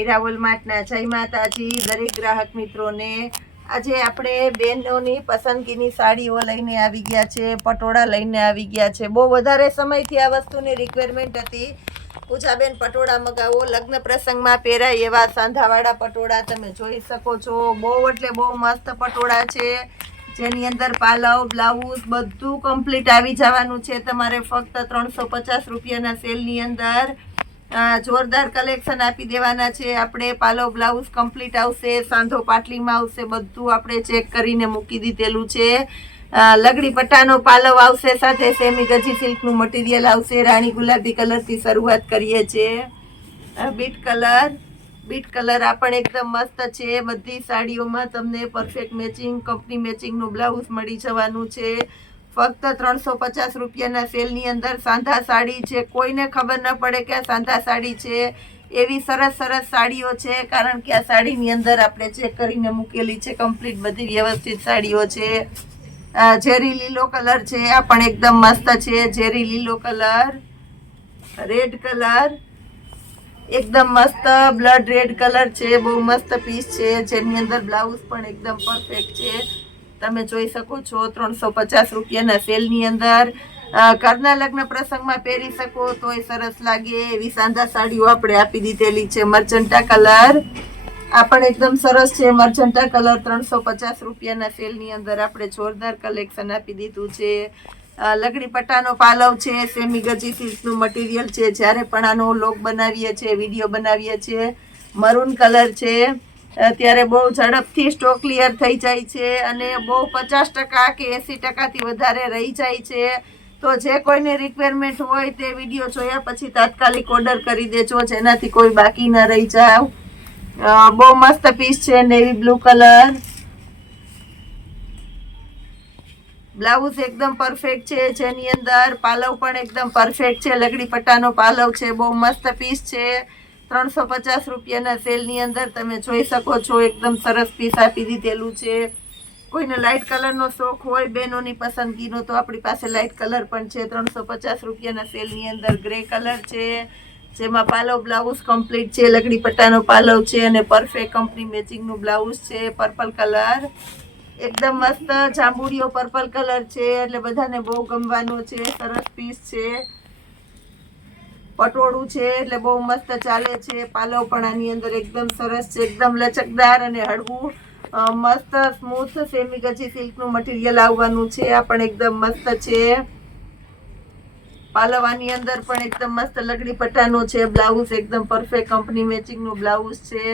મીરાવોલ માર્ટના જય માતાજી દરેક ગ્રાહક મિત્રોને। આજે આપણે બહેનોની પસંદગીની સાડીઓ લઈને આવી ગયા છે, પટોળા લઈને આવી ગયા છે। બહુ વધારે સમયથી આ વસ્તુની રિક્વાયરમેન્ટ હતી। પૂજાબેન પટોળા મગાવો, લગ્ન પ્રસંગમાં પહેરાય એવા સાંધાવાળા પટોળા તમે જોઈ શકો છો। બહુ એટલે બહુ મસ્ત પટોળા છે, જેની અંદર પાલવ, બ્લાઉઝ બધું કમ્પ્લીટ આવી જવાનું છે તમારે ફક્ત 350 રૂપિયાના સેલની અંદર। જોરદાર કલેક્શન આપી દેવાના છે આપણે। પાલવ બ્લાઉઝ કમ્પ્લીટ આવશે, સાંધો પાટલીમાં આવશે, બધું આપણે ચેક કરીને મૂકી દીધેલું છે। લગડી પટ્ટાનો પાલવ આવશે, સાથે સેમી ગજી સિલ્કનું મટીરિયલ આવશે। રાણી ગુલાબી કલરથી શરૂઆત કરીએ છીએ। બીટ કલર આ પણ એકદમ મસ્ત છે। બધી સાડીઓમાં તમને પરફેક્ટ મેચિંગ, કંપની મેચિંગનું બ્લાઉઝ મળી જવાનું છે ફક્ત 350 રૂપિયાના સેલની અંદર। સાંધા સાડી છે, કોઈને ખબર ન પડે કે આ સાંધા સાડી છે એવી સરસ સરસ સાડીઓ છે, કારણ કે આ સાડીની અંદર આપણે ચેક કરીને મૂકેલી છે કમ્પ્લીટ બધી વ્યવસ્થિત સાડીઓ છે। ઝેરી લીલો કલર છે, આ પણ એકદમ મસ્ત છે। ઝેરી લીલો કલર, રેડ કલર એકદમ મસ્ત બ્લડ રેડ કલર છે, બહુ મસ્ત પીસ છે, જેની અંદર બ્લાઉઝ પણ એકદમ પરફેક્ટ છે, તમે જોઈ શકો છો। 350 રૂપિયાના સેલની અંદર ઘરના લગ્ન પ્રસંગમાં પહેરી શકો તોય સરસ લાગે એવી સાંધા સાડીઓ આપણે આપી દીધેલી છે। મર્ચન્ટા કલર આ પણ એકદમ સરસ છે। મર્ચન્ટા કલર 350 રૂપિયાના સેલની અંદર આપણે જોરદાર કલેક્શન આપી દીધું છે। લગડી પટ્ટાનો પાલવ છે, સેમી ગજી સિલ્કનું મટીરિયલ છે। જ્યારે પણ આનો લોગ બનાવીએ છીએ, વિડીયો બનાવીએ છીએ, મરૂન કલર છે, ત્યારે બહુ ઝડપથી સ્ટોક ક્લિયર થઈ જાય છે અને બહુ 50% કે 80%થી વધારે રહી જાય છે। તો જે કોઈને રિક્વાયરમેન્ટ હોય તે વિડીયો જોયા પછી તાત્કાલિક ઓર્ડર કરી દેજો, જેનાથી કોઈ બાકી ન રહી જાવ। બહુ મસ્ત પીસ છે, નેવી બ્લુ કલર, બ્લાઉઝ એકદમ પરફેક્ટ છે, જેની અંદર પાલવ પણ એકદમ પરફેક્ટ છે। લગડી પટ્ટાનો પાલવ છે, બહુ મસ્ત પીસ છે। 350 રૂપિયાના સેલની અંદર તમે જોઈ શકો છો, એકદમ સરસ પીસ આપી દીધેલું છે। કોઈને લાઇટ કલરનો શોખ હોય બહેનોની પસંદગીનો તો આપણી પાસે લાઇટ કલર પણ છે। 350 રૂપિયાના સેલની અંદર ગ્રે કલર છે, જેમાં પાલવ બ્લાઉઝ કમ્પ્લીટ છે, લગડી પટ્ટાનો પાલવ છે અને પરફેક્ટ કંપની મેચિંગનું બ્લાઉઝ છે। પર્પલ કલર એકદમ મસ્ત જાંબુડિયો પર્પલ કલર છે, એટલે બધાને બહુ ગમવાનો છે, સરસ પીસ છે। પટોળું છે એટલે બહુ મસ્ત ચાલે છે। પાલવ પણ આની અંદર એકદમ સરસ છે, એકદમ લચકદાર અને હળવું મસ્ત સ્મૂથ સેમી ગજી સિલ્કનું મટીરિયલ આવવાનું છે। આ પણ એકદમ મસ્ત છે। પાલવ આની અંદર પણ એકદમ મસ્ત લગડી પટ્ટાનો છે, બ્લાઉઝ એકદમ પરફેક્ટ કંપની મેચિંગનું બ્લાઉઝ છે।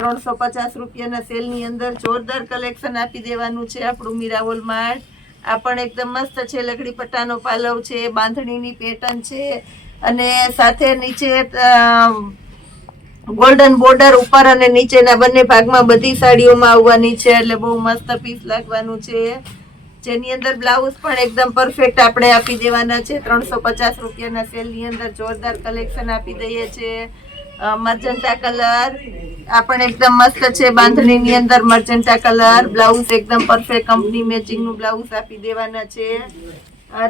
350 રૂપિયાના સેલની અંદર જોરદાર કલેક્શન આપી દેવાનું છે આપણું મીરાવોલ માર્ટ। આ પણ એકદમ મસ્ત છે, લગડી પટ્ટાનો પાલવ છે, બાંધણીની પેટર્ન છે અને સાથે નીચે ગોલ્ડન બોર્ડર ઉપર અને નીચેના બંને ભાગમાં બધી સાડીઓમાં આવવાની છે, એટલે બહુ મસ્ત પીસ લાગવાનું છે, જેની અંદર બ્લાઉઝ પણ એકદમ પરફેક્ટ આપણે આપી દેવાના છે। 350 રૂપિયાના સેલની અંદર જોરદાર કલેક્શન આપી દઈએ છીએ। મર્ચન્ટા કલર આ પણ એકદમ મસ્ત છે, બાંધણીની અંદર મર્ચન્ટા કલર, બ્લાઉઝ એકદમ પરફેક્ટ કંપની મેચિંગનું બ્લાઉઝ આપી દેવાના છે।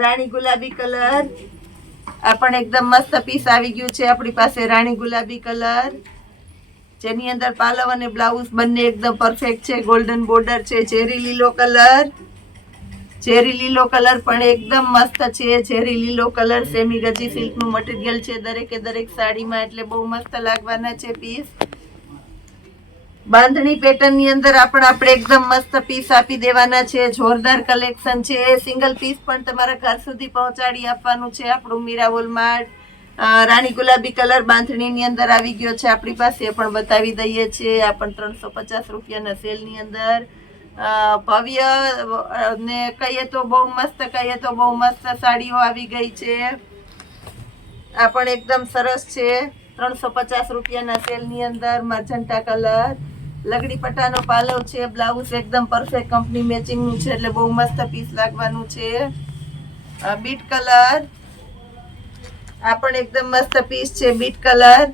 રાણી ગુલાબી કલર આ પણ એકદમ મસ્ત પીસ આવી ગયું છે આપણી પાસે। રાણી ગુલાબી કલર, જેની અંદર પાલવ અને બ્લાઉઝ બંને એકદમ પરફેક્ટ છે, ગોલ્ડન બોર્ડર છે। ઝેરી લીલો કલર, ઝેરી લીલો કલર પણ એકદમ મસ્ત છે। ઝેરી લીલો કલર સેમી ગજી સિલ્કનું મટીરિયલ છે દરેકે દરેક સાડીમાં, એટલે બહુ મસ્ત લાગવાના છે પીસ। બાંધણી પેટર્ન ની અંદર આપણે એકદમ મસ્ત પીસ આપી દેવાના છે, જોરદાર કલેક્શન છે। સિંગલ પીસ પણ તમારા ઘર સુધી પહોંચાડી આપવાનું છે આપણું મીરાવોલ માર્ટ। રાણી ગુલાબી કલર બાંધણીની અંદર આવી ગયો છે આપણી પાસે, એ પણ બતાવી દઈએ છીએ। આ પણ 350 રૂપિયાના સેલની અંદર ભવ્ય ને કહીએ તો બહુ મસ્ત સાડીઓ આવી ગઈ છે। આ પણ એકદમ સરસ છે, 350 રૂપિયાના સેલની અંદર મર્ચન્ટા કલર, લગડી પટ્ટાનો પાલવ છે, બ્લાઉઝ એકદમ પરફેક્ટ કંપની મેચિંગનું છે, એટલે બહુ મસ્ત પીસ લાગવાનું છે। બીટ કલર આ પણ એકદમ મસ્ત પીસ છે। બીટ કલર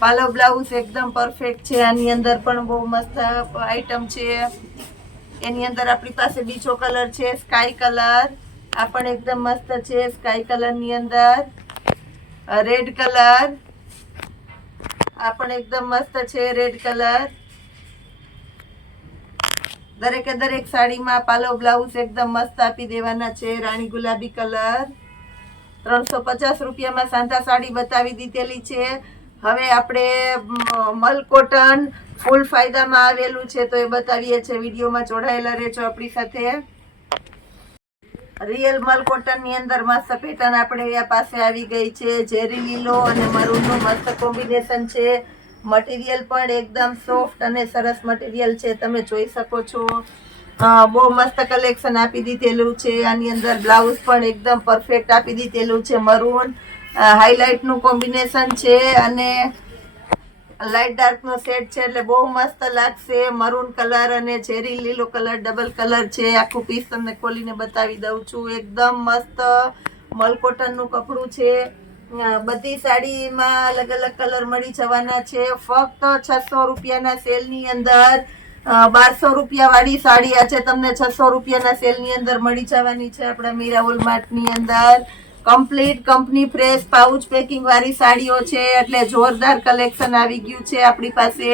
પાલવ બ્લાઉઝ એકદમ પરફેક્ટ છે, આની અંદર પણ બહુ મસ્ત આઈટમ છે। એની અંદર આપણી પાસે બીજો કલર છે સ્કાય કલર, આ પણ એકદમ મસ્ત છે। સ્કાય કલર ની અંદર રેડ કલર, આ પણ એકદમ મસ્ત છે, રેડ કલર. દરેકે દરેક સાડીમાં પાલો બ્લાઉઝ એકદમ મસ્ત આપી દેવાના છે. રાણી ગુલાબી કલર. 350 રૂપિયામાં સાંધા સાડી બતાવી દીધેલી છે. હવે આપણે મલ કોટન ફૂલ ફાયદામાં આવેલું છે તો એ બતાવીએ છીએ. વિડીયોમાં જોડાયેલા રહેજો આપણી સાથે. રિયલ મલ કોટન ની અંદર મસ્ત પેટર્ન આપણે પાસે આવી ગઈ છે. ઝેરી લીલો અને મરૂન નું મસ્ત કોમ્બિનેશન છે. મટીરિયલ પણ એકદમ સોફ્ટ અને સરસ મટીરિયલ છે, તમે જોઈ શકો છો. બહુ મસ્ત કલેક્શન આપી દીધેલું છે. આની અંદર બ્લાઉઝ પણ એકદમ પરફેક્ટ આપી દીધેલું છે. મરૂન હાઇલાઇટ નું કોમ્બિનેશન છે અને લાઇટ ડાર્ક નો શેડ છે એટલે બહુ મસ્ત લાગશે. મરૂન કલર અને ઝેરી લીલો કલર ડબલ કલર છે. આખું પીસ તમને ખોલીને બતાવી દઉં છું. એકદમ મસ્ત મલ કોટન નું કપડું છે. બધી સાડીમાં અલગ અલગ કલર મળી જવાના છે. ફક્ત 600 રૂપિયાના સેલ ની અંદર 1200 રૂપિયા વાળી સાડી આજે તમને 600 રૂપિયાના સેલ ની અંદર મળી જવાની છે આપણા મીરાવોલ માર્ટ ની અંદર. Complete company fresh pouch packing વાળી સાડીઓ છે એટલે જોરદાર કલેક્શન આવી ગયું છે આપણી પાસે.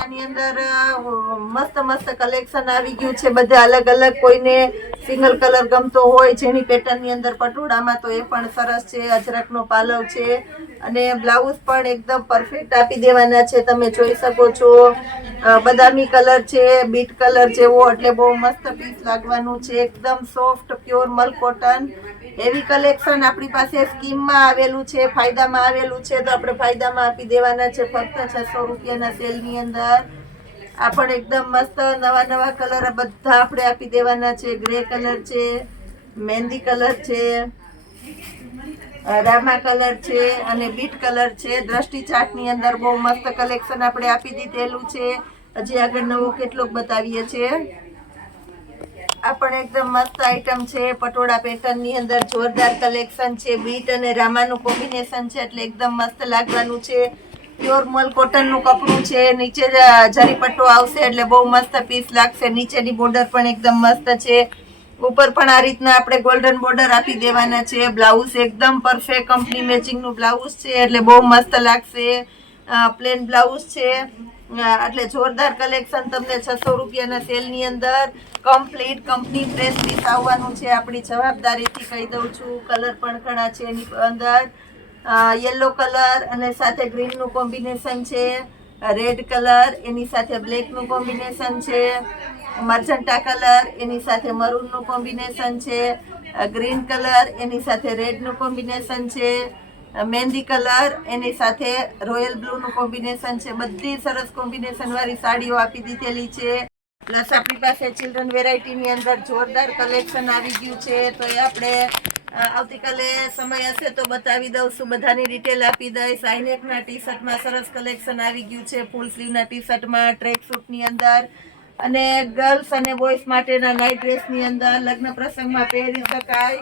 આની અંદર મસ્ત મસ્ત કલેક્શન આવી ગયું છે. બધા અલગ અલગ, કોઈને સિંગલ કલર ગમતો હોય જેની પેટર્ન ની અંદર પટોળામાં તો એ પણ સરસ છે. અજરકનો પાલવ છે અને બ્લાઉઝ પણ એકદમ પરફેક્ટ આપી દેવાના છે, તમે જોઈ શકો છો. બદામી કલર છે, બીટ કલર જેવો એટલે બહુ મસ્ત પીસ લાગવાનું છે. એકદમ સોફ્ટ પ્યોર મલ કોટન એવી કલેક્શન આપણી પાસે સ્કીમમાં આવેલું છે, ફાયદામાં આવેલું છે તો આપણે ફાયદામાં આપી દેવાના છે ફક્ત 600 રૂપિયાના સેલ ની અંદર. આ પણ એકદમ મસ્ત નવા નવા કલર બધા આપણે આપી દેવાના છે. ગ્રે કલર છે, મહેંદી કલર છે, રામા કલર છે અને બીટ કલર છે. દ્રષ્ટિ ચાર્ટ ની અંદર બહુ મસ્ત કલેક્શન આપણે આપી દીધેલું છે. હજી આગળ નવો કેટલોક બતાવીએ છીએ. આ પણ એકદમ મસ્ત આઈટમ છે. પટોળા પેટર્ન ની અંદર જોરદાર કલેક્શન છે. બીટ અને રામાનું કોમ્બિનેશન છે એટલે એકદમ મસ્ત લાગવાનું છે. પ્યોર મલ કોટન નું કપડું છે. નીચે જરી પટ્ટો આવશે એટલે બહુ મસ્ત પીસ લાગશે. નીચેની બોર્ડર પણ એકદમ મસ્ત છે. ઉપર પણ આ રીતના આપણે ગોલ્ડન બોર્ડર આપી દેવાના છે. બ્લાઉઝ એકદમ પરફેક્ટ કંપની મેચિંગ નું બ્લાઉઝ છે એટલે બહુ મસ્ત લાગશે. પ્લેન બ્લાઉઝ છે એટલે જોરદાર કલેક્શન તમને 600 રૂપિયાના સેલ ની અંદર કમ્પ્લીટ કંપની ફ્રેશ પીસ આવવાનું છે. આપણી જવાબદારીથી કહી દઉં છું. કલર પણ ઘણા છે એની અંદર. યલો કલર અને સાથે ગ્રીન નું કોમ્બિનેશન છે. રેડ કલર એની સાથે બ્લેક નું કોમ્બિનેશન છે. મર્જન્ટા કલર એની સાથે મરૂન નું કોમ્બિનેશન છે. ગ્રીન કલર એની સાથે રેડ નું કોમ્બિનેશન છે. મહેંદી કલર એની સાથે રોયલ બ્લુ નું કોમ્બિનેશન છે. બધી સરસ કોમ્બિનેશન વાળી સાડીઓ આપી દીધેલી છે. પ્લસ આપણી પાસે ચિલ્ડ્રન વેરાયટી ની અંદર જોરદાર કલેક્શન આવી ગયું છે તો એ આપણે આવતીકાલે સમય હશે તો બતાવી દઉં છું. બધાની ડિટેલ આપી દઈશ. હાઈનેકના ટી શર્ટમાં સરસ કલેક્શન આવી ગયું છે. ફૂલ સ્લીવના ટી શર્ટમાં, ટ્રેક સૂટની અંદર અને ગર્લ્સ અને બોયઝ માટેના નાઇટ ડ્રેસની અંદર લગ્ન પ્રસંગમાં પહેરી શકાય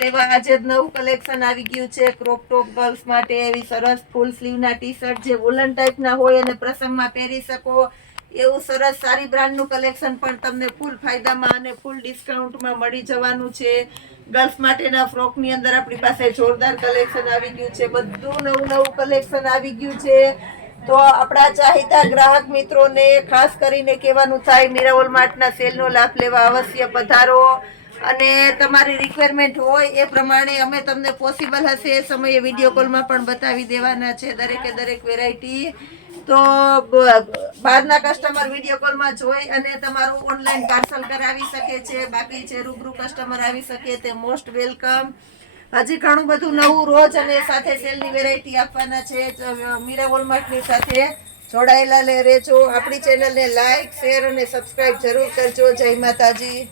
તેવા આજે જ નવું કલેક્શન આવી ગયું છે. ક્રોપ ટોપ ગર્લ્સ માટે એવી સરસ ફૂલ સ્લીવના ટી શર્ટ જે વુલન ટાઈપના હોય અને પ્રસંગમાં પહેરી શકો એવું સરસ સારી બ્રાન્ડનું કલેક્શન પણ તમને ફૂલ ફાયદામાં અને ફૂલ ડિસ્કાઉન્ટમાં મળી જવાનું છે. ગર્લ્સ માટેના ફ્રોકની અંદર આપણી પાસે જોરદાર કલેક્શન આવી ગયું છે. બધું નવું નવું કલેક્શન આવી ગયું છે. તો આપણા ચાહિદા ગ્રાહક મિત્રોને ખાસ કરીને કહેવાનું થાય, મીરાવોલ માર્ટના સેલનો લાભ લેવા અવશ્ય પધારો અને તમારી રિક્વાયરમેન્ટ હોય એ પ્રમાણે અમે તમને પોસિબલ હશે એ સમયે વિડીયો કોલમાં પણ બતાવી દેવાના છે દરેકે દરેક વેરાયટી. તો બહારના કસ્ટમર વિડીયો કોલમાં જોઈ અને તમારું ઓનલાઈન પાર્સલ કરાવી શકે છે. બાકી જે રૂબરૂ કસ્ટમર આવી શકે તે મોસ્ટ વેલકમ. હજી ઘણું બધું નવું રોજ અને સાથે સેલની વેરાયટી આપવાના છે. મીરાવોલ માર્ટની સાથે જોડાયેલા રહેજો. આપણી ચેનલને લાઈક, શેર અને સબસ્ક્રાઇબ જરૂર કરજો. જય માતાજી.